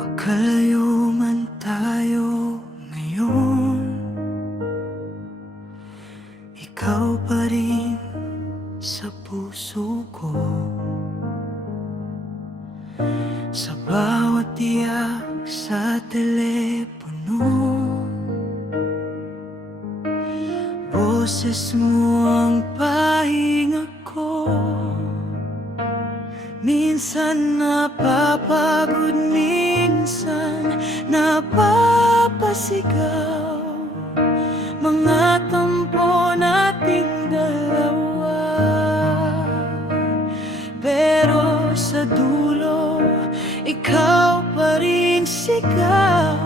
Magkalayo man tayo ngayon, ikaw pa rin sa puso ko. Sa bawat tiyak sa telepono, boses mo ang pahinga ko. Minsan napapagod, minsan napapasigaw. Mga tampo nating dalawa, pero sa dulo, ikaw pa rin sigaw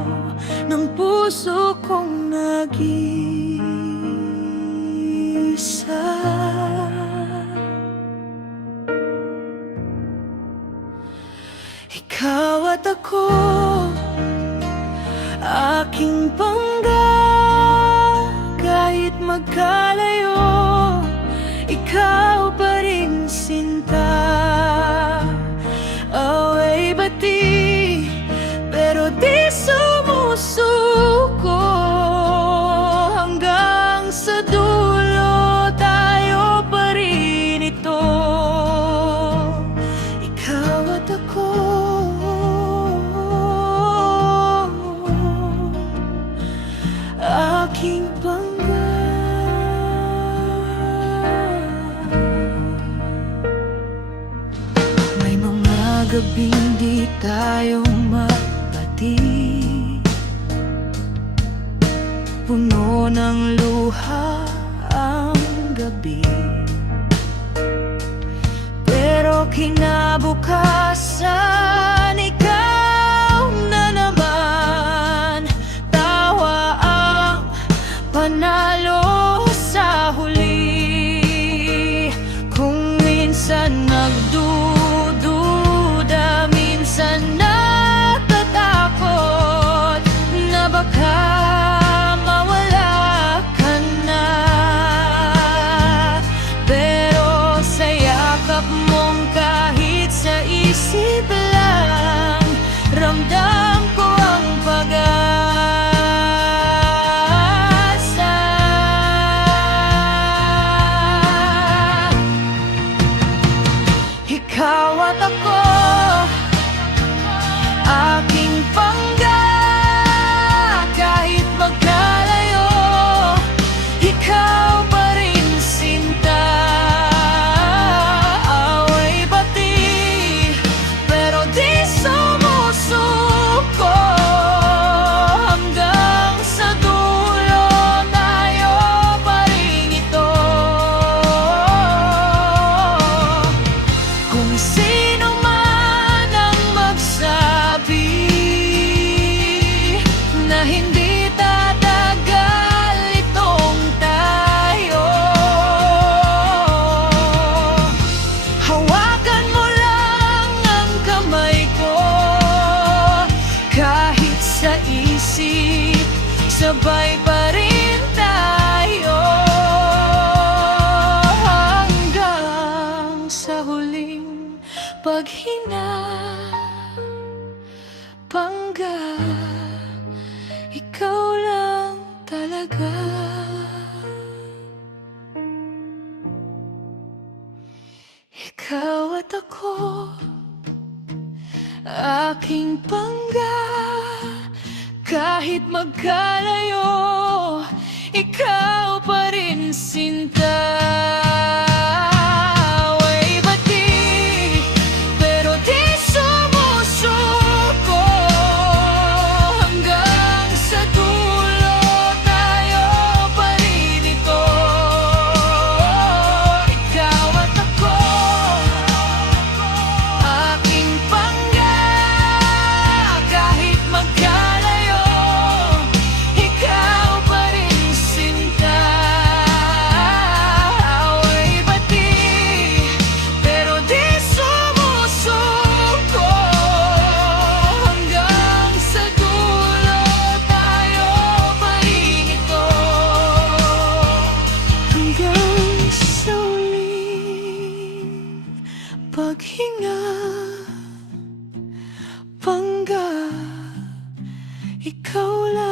ng puso kong nag-iisa. Ikaw at ako, aking pangga. Kahit magkalayo, ikaw pa rin sinta. Away bati, pero di sumusuko. Hanggang sa dulo, tayo pa rin ito. Ikaw at ako, aking pangga. May mga gabing di tayo magbati, puno ng luha ang gabi. Pero kinabukasan, ikaw na naman. Tawa ang panalo sa huli. Kung minsan nagdududa, minsan natatakot na baka mawala ka na. Pero sa yakap mong kahit sa isip lang, ramdam ko ang pag-asa. Ikaw at ako, aking pangga. Kahit magkalayo, ikaw pa rin sinta. Away bati, pero di sumusuko. Hanggang sa dulo, tayo pa rin ito. Kung sino man ang magsabi na hindi tatagal itong tayo, hawakan mo lang ang kamay ko. Kahit sa isip, sabay pa rin tayo. Hanggang sa huling paghinga, pangga, ikaw lang talaga. Ikaw at ako, aking pangga. Kahit magkalayo, ikaw pa rin sinta. Away bati, pero di sumusuko. Hanggang sa dulo, tayo pa rin ito. Ikaw at ako, aking pangga. Kahit magkalayo, ikaw pa rin sinta. Away bati, pero di sumusuko. Hanggang sa dulo, tayo pa rin ito. Hanggang sa huling paghinga, pangga. Ikaw lang